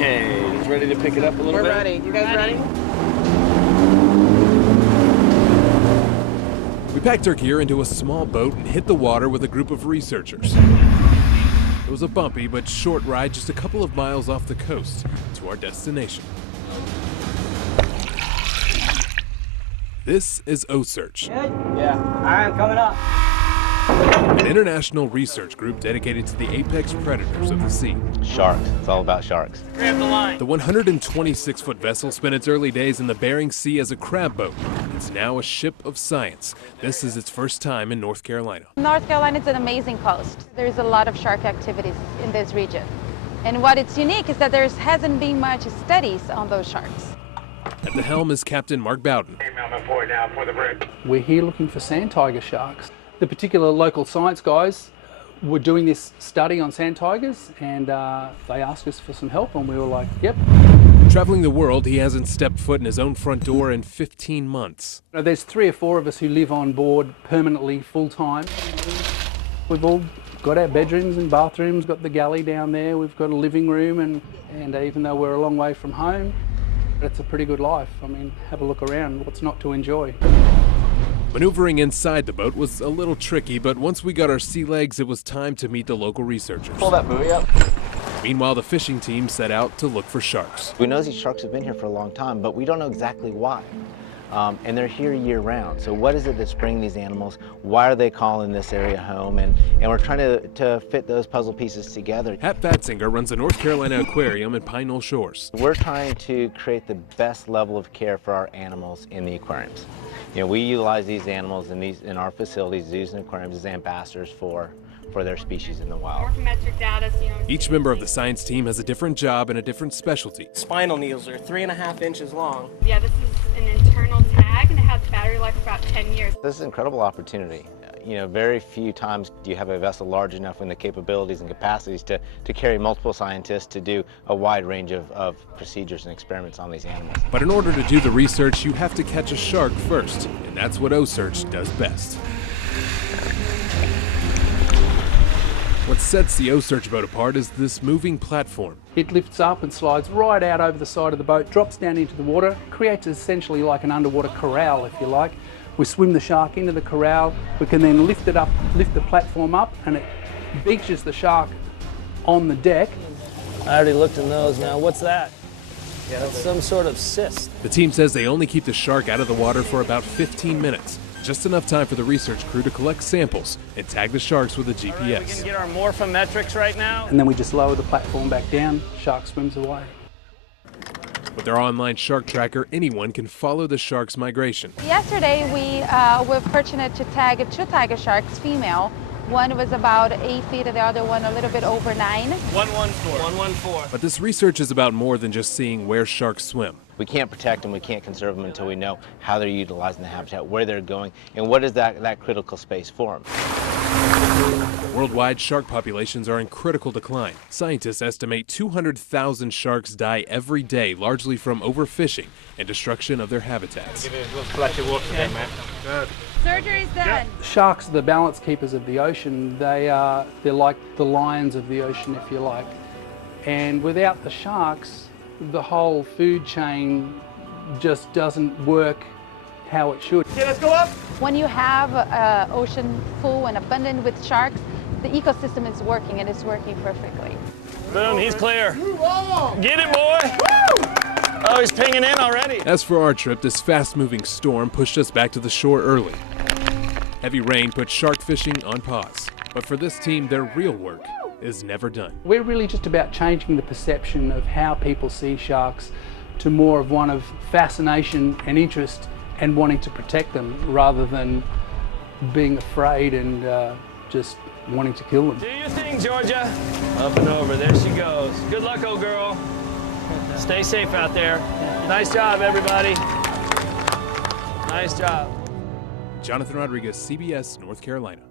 Okay, just ready to pick it up a little bit? We're ready. You guys ready? We packed our gear into a small boat and hit the water with a group of researchers. It was a bumpy but short ride just a couple of miles off the coast to our destination. This is OCEARCH. Yeah. All right, I'm coming up. An international research group dedicated to the apex predators of the sea. Sharks. It's all about sharks. Grab the line. The 126-foot vessel spent its early days in the Bering Sea as a crab boat. It's now a ship of science. This is its first time in North Carolina. North Carolina is an amazing coast. There's a lot of shark activities in this region. And what is unique is that there hasn't been much studies on those sharks. At the helm is Captain Mark Bowden. We're here looking for sand tiger sharks. The particular local science guys were doing this study on sand tigers, and they asked us for some help, and we were like, yep. Traveling the world, he hasn't stepped foot in his own front door in 15 months. There's 3 or 4 of us who live on board permanently, full-time. We've all got our bedrooms and bathrooms, got the galley down there, we've got a living room, and even though we're a long way from home, it's a pretty good life. I mean, have a look around, what's not to enjoy? Maneuvering inside the boat was a little tricky, but once we got our sea legs, it was time to meet the local researchers. Pull that buoy up. Meanwhile, the fishing team set out to look for sharks. We know these sharks have been here for a long time, but we don't know exactly why. And they're here year-round. So what is it that's bringing these animals? Why are they calling this area home? And we're trying to fit those puzzle pieces together. Hat Fatzinger runs the North Carolina Aquarium in Pine Knoll Shores. We're trying to create the best level of care for our animals in the aquariums. You know, we utilize these animals in our facilities, zoos and aquariums, as ambassadors for their species in the wild. Morphometric data, Each member of the science team has a different job and a different specialty. Spinal needles are 3.5 inches long. Yeah, this is an internal tag and it has battery life for about 10 years. This is an incredible opportunity. You know, very few times do you have a vessel large enough in the capabilities and capacities to carry multiple scientists to do a wide range of procedures and experiments on these animals. But in order to do the research, you have to catch a shark first, and that's what OCEARCH does best. What sets the OCEARCH boat apart is this moving platform. It lifts up and slides right out over the side of the boat, drops down into the water, creates essentially like an underwater corral, if you like. We swim the shark into the corral, we can then lift the platform up, and it beaches the shark on the deck. I already looked in those now. What's that? Yeah, that's some sort of cyst. The team says they only keep the shark out of the water for about 15 minutes. Just enough time for the research crew to collect samples and tag the sharks with a GPS. All right, we can get our morphometrics right now. And then we just lower the platform back down, shark swims away. With their online shark tracker, anyone can follow the shark's migration. Yesterday, we were fortunate to tag 2 tiger sharks, female. One was about 8 feet and the other one a little bit over 9. 114. 114. But this research is about more than just seeing where sharks swim. We can't protect them, we can't conserve them until we know how they're utilizing the habitat, where they're going, and what is that critical space for them. Worldwide, shark populations are in critical decline. Scientists estimate 200,000 sharks die every day, largely from overfishing and destruction of their habitats. Give it a little splash of water there, man. Good. Surgery's done. Sharks are the balance keepers of the ocean. They're like the lions of the ocean, if you like. And without the sharks, the whole food chain just doesn't work how it should. Okay, let's go up. When you have an ocean full and abundant with sharks, the ecosystem is working, and it's working perfectly. Boom, he's clear. Get it, boy. Woo! Oh, he's pinging in already. As for our trip, this fast-moving storm pushed us back to the shore early. Heavy rain put shark fishing on pause. But for this team, their real work is never done. We're really just about changing the perception of how people see sharks to more of one of fascination and interest and wanting to protect them rather than being afraid and just wanting to kill them. Do your thing, Georgia. Up and over, there she goes. Good luck, old girl. Stay safe out there. Nice job, everybody. Nice job. Jonathan Rodriguez, CBS, North Carolina.